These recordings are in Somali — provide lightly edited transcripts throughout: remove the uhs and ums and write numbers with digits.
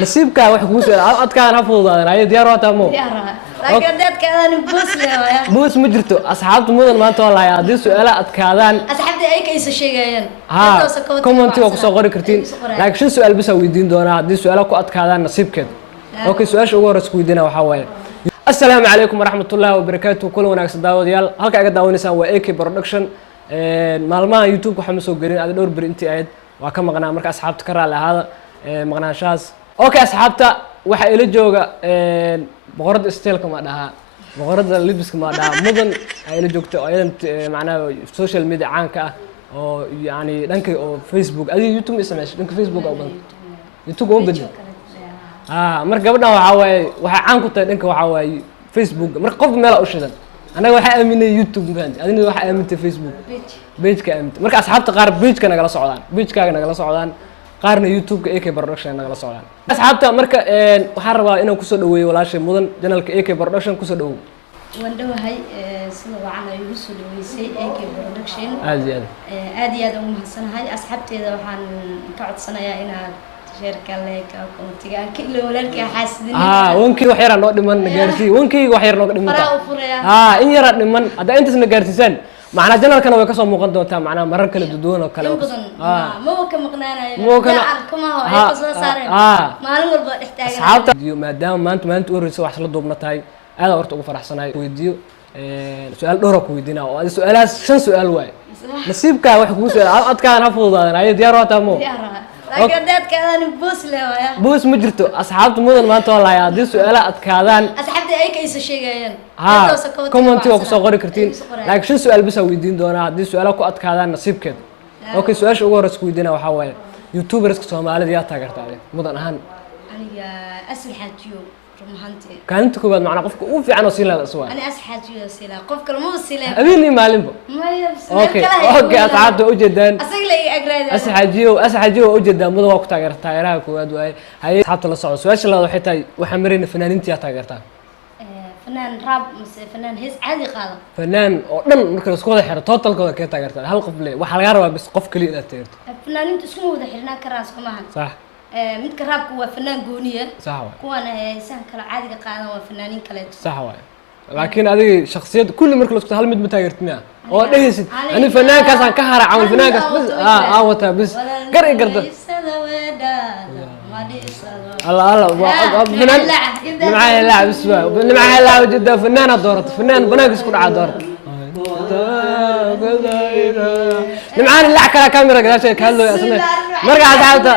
نصيبك واحد كوس أتكان هفوض هذا هاي ديار واتمو لكن ديت كذا بوس له بوس مجرته أصحاب مدن ما تولى يا دي سؤال أتكادان أصحاب أي كيس شيء ها كومنتي وكسر كرتين لكن شو سؤال بس ويدين دونا دي سؤالك أتكادان نصيبك أوكي سؤال شو ورس كويدنا وحوالي السلام عليكم ورحمة الله وبركاته كل وناس داود يال هلك أجد داونيسان وإيكي برودكشن مالما يوتيوب وحمسوا قرين هذا دور برنتي عيد وكم مقنع مركز أصحاب تكرر على هذا مقنع شاز أوكي أصحابته waxa ila jooga boqorada steelka ma dhaha boqorada libiska ma dhaha mudan ay ila joogto aydan macnaha social media caanka ah oo yani dhanka oo Facebook adiga YouTube ismaash dhanka Facebook oo badan YouTube oo badan mar gabadhan waxa caan ku tahay dhanka waxa way Facebook mar qof meel u shidan anaga waxa aaminay YouTube band adina waxa aamintay Facebook page ka aamintay marka asxaabta qaar page ka nagala socdaan page kaaga nagala socdaan qaarna YouTube-ka AK Production nagala socdaan asxaabta marka waxaan rabaa inaan kusoo dhaweeyo walaashay mudan channelka AK Production kusoo dhaweeyo waan dhawahay sida wacan ay ugu soo dhaweysay AK Production aad iyo aad ugu mahadsantahay asxaabteeda waxaan ka codsanayaa inaad sheerka like commentiga ka ilo walaalkii xaasidin wankii wax yar noo dhiman gaarsiin wankii wax yar noo dhiman in yar dhiman hada intaas na gaarsiisan معنا جنرال كانوا يكسروا مقدمة معنا مرة كله دودون وكله مو كمقنعنا مو كما هو يقصوا صارين ما نقول بحتاج أصحاب ما دام ما أنت ورث واحد صلى ضمن تاي هذا ورث أبو فرح صناعي ويديو سؤال دورك ويدينا وهذا سؤال شن سؤال واي نصيبك واحد كوس أتكان هفوض هذا هاي ديار واتمو لكن ديت كذا بوس له بوس مجرته أصحاب مدن ما تولى يا دي سؤال أتكادان أصحاب أي كيس شيء كومنتي وكسر كرتين لكن شو سؤال بس ويدين دونا دي سؤالك أتكادان نصيبك أوكي سؤال شو ورس كويدنا وحوالي يوتيوبرز كسوما على ديات تاجرت عليه مدن هان أنا أسهل حاجيو رمهانتي كانت كوباد معنا قفك وفي عنا وسيلة سؤال أنا أسهل حاجيو وسيلة قفك مو وسيلة أبيني معلم ما يبس أوكي أتعبت أوجدان أسهل حاجيو أوجدان مدن وقت تاجرت تاجرها كوباد هاي أصحاب الله سؤال شو الله حتى وحمرين فنانين تيا تاجرتها فنان راب فنان هيس عادي قادم فنان دن marka isku wada xiro total kooda ka taageertaa hal qof le waxa laga rabaa bis qof kaliya inaad taageerto fanaaniintu isku wada xirnaa karaas kuma صح midka raabku waa fanaan gooniye صح waay kuwana heesan kala caadiga qaadan waa fanaaniin kale صح waay laakiin adiga shakhsiyad kulli marka la isku hal mid ma taageertina oo dhehaysid ani fanaankaas aan ka hara camal fanaankaas bis wata bis gar garda الله فنان معايا لاعب اسمه معايا لاعب جدا فنان دورت فنان بناك اسكت على دورت معانا لاعب كلا كاميرا كذا شيء كله اصلا مرجع اصحابته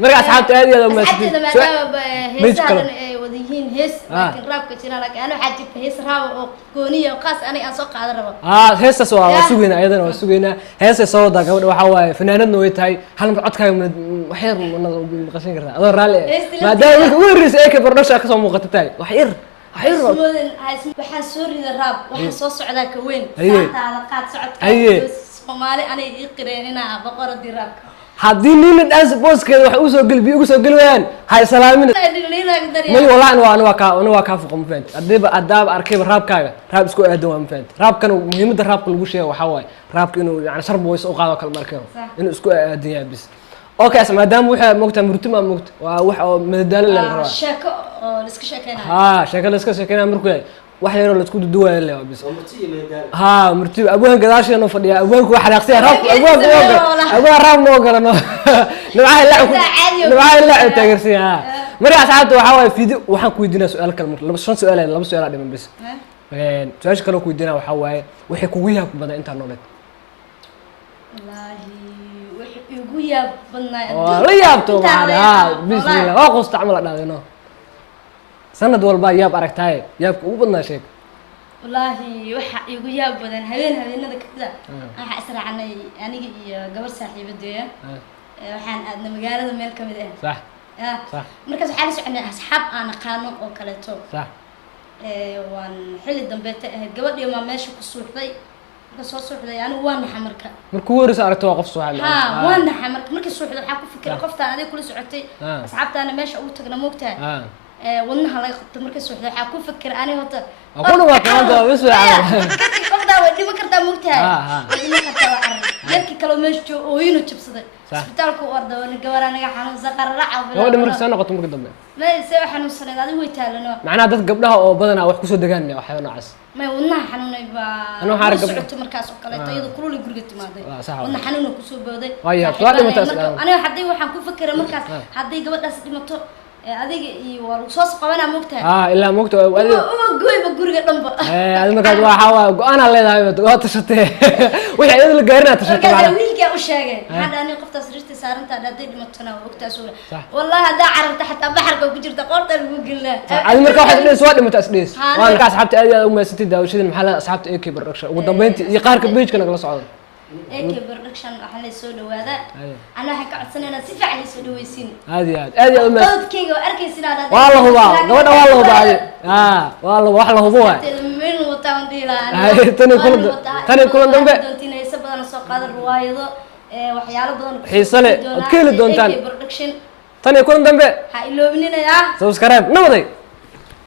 مرجع اصحابته هذه لما هيس وديهين هيس لكن راب كتير لكن انا حاجه هيس راب قونيه وقاس انا اسوق على راب هيس سو سوينا ايضا وسوينا هيس سو دا gabadha waxa way fanaanadna way tahay hal mar codkaaga wax yar maqashin kartaa adoo raali maadaama ugu horeysay ee ka production ka soo muuqata tahay wax yar waxaan soo riday raab waxaan soo socdaa ka weyn saacada qaad socodka Soomaali anay ii qireenina boqoradii raabka haddii nin dance booskeeda wax ugu soo galwayaan hay salaamin may wallahi ana waa ka fuqo mafahant adaab arkayba raabkaaga raab isku aadan waa mafahant raabkan muhiimada raabka lagu sheego waxa waaye raabka inuu yani sharb voice u qaado kala markaa inuu isku aadan yahay bis اوكي اسمع دام waxa moogtaa murtimo moogta waa wax oo madadaalo la rabo sheeko oo la iska sheekaynayo sheeko la iska sheekaynayo markuu wax yar oo la isku duduwayo le bis murtimo abaan gadaasheena fadhiya abaan ku xanaaqsan abaan raab ma ogalano nabaa la taageersan marka asxaabta waxa way fiidio waxaan ku weydiinaa su'aal kale marka shan su'aal laba su'aal dhiman bis su'aasha kale ku weydiinaa waxa waaye wixii kugu yaab badan inta nololeed ويا بنا لا يابتو معنا بسم الله واقص تعمل هذا سند والبا ياب أركتاي ياب وبدنا شيء والله وح يا بدن هذين هذا كذا أنا أسرع عني أنا قبل صاحبي بديه وحن أدنى مجال ميل كمده صح صح مركز حالي عن أصحاب أنا قانون أو كلته صح وان حل الدنبت قبل يوم ما ماشي كسور ذي كسور ذي أنا وان حمرك مركو ورث أرتوا قف صحيح وان حمرك مركز صور ذي حكوا فكرة قفت أنا كل سعتي أصحابت أنا ماشي أو تجنا موقتها ونها لا يخط مركز صور ذي حكوا فكر أنا هو أقول ما كان ده بس كذي قفت ودي ما كرت موقتها ودي ما كرت reerkii kaloo meesha joogo ooyinu jabsaday isbitaalku u orday oo gabar anaga xanuunsan qararaca gabadha markii soo noqoto markii dambe ma se xanuunsaneed adigu way taalano macnaha dad gabdhaha oo badanaa wax kusoo degaan waxyaabo noocaas ما ودنا حنوني با أنا هارك سعودت مركز وكله تيجي كلوا لي برجت ماذا ودنا حنون كسو بودي ويا سؤال متى أنا حدي وحن كفكر مركز حدي قبل ناس دي متو هذيك ورصاص قوانا مقتها إلا مقتها قوي بقرقة لمبا هذا مركز واحد أنا اللي ذا تشتى ويا إذا الجيرنا تشتى مركز ويلك يا وشاقة هذا أنا قفت سريرتي صارنت هذا دي متنا وقتها سورة والله هذا عرفت حتى بحر وبجرت قرط الوجل هذا مركز واحد من سؤال متأسليس وأنا كاس حبت أم ستي دا وشيء المحل أصحابت إيكي بالركشة وقدامين يقارك بيج كنا خلاص عاد إيكي بالركشة أحلى سودو هذا أنا حكيت سنة أنا سيف على سودو ويسين هذه أم قلت كيجو أركي سنة والله هو والله هو بعد والله واحد هو من وطن ديلا تاني كل دم بقى دونتين هي سبب أنا سوق هذا الرواية وحياله بدن حيصلي كل دونتان تاني كل دم بقى هاي لو مننا يا سبسكرايب نمضي